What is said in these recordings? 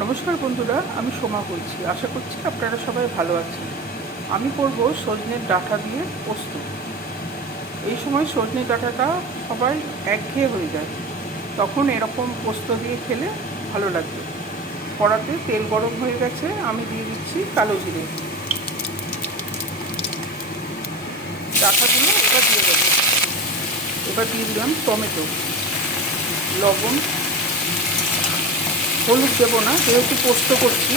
নমস্কার বন্ধুরা, আমি সোমা বলছি। আশা করছি আপনারা সবাই ভালো আছেন। আমি করব সজনের ডাঁটা দিয়ে পোস্ত। এই সময় সজনে ডাঁটাটা সবাই একঘেয়ে হয়ে যায়, তখন এরকম পোস্ত দিয়ে খেলে ভালো লাগবে। কড়াতে তেল গরম হয়ে গেছে, আমি দিয়ে দিচ্ছি কালো জিরে। ডাঁটাগুলো এবার দিয়ে দেবো। এবার দিয়ে দিলাম টমেটো, লবণ, হলুদ দেবো না যেহেতু পোস্ত করছি।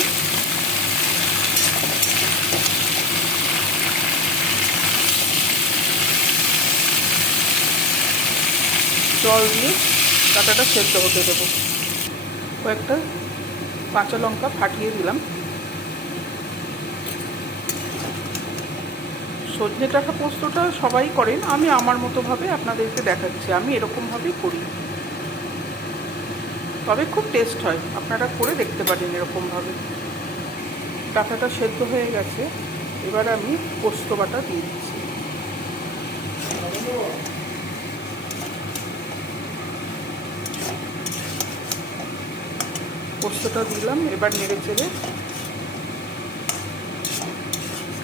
জল দিয়ে ডাঁটাটা সেদ্ধ হতে দেবো। কয়েকটা কাঁচা লঙ্কা ফাটিয়ে দিলাম। সজনে ডাঁটা পোস্তটা সবাই করেন, আমি আমার মতোভাবে আপনাদেরকে দেখাচ্ছি। আমি এরকমভাবেই করি, তবে খুব টেস্ট হয়। আপনারা করে দেখতে পারেন এরকমভাবে। ডাঁটাটা সেদ্ধ হয়ে গেছে, এবার আমি পোস্ত বাটা দিয়ে দিচ্ছি। পোস্তটা দিলাম, এবার নেড়ে চেড়ে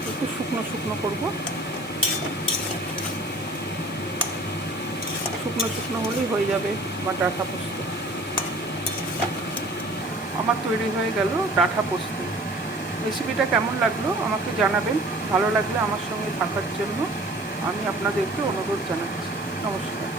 একটু শুকনো শুকনো করবো। শুকনো শুকনো হলেই হয়ে যাবে আমার ডাঁটা পোস্ত। আমার তৈরি হয়ে গেল ডাঁটা পোস্ত। রেসিপিটা কেমন লাগলো আমাকে জানাবেন। ভালো লাগলে আমার সঙ্গে থাকার জন্য আমি আপনাদেরকে অনুরোধ জানাচ্ছি। নমস্কার।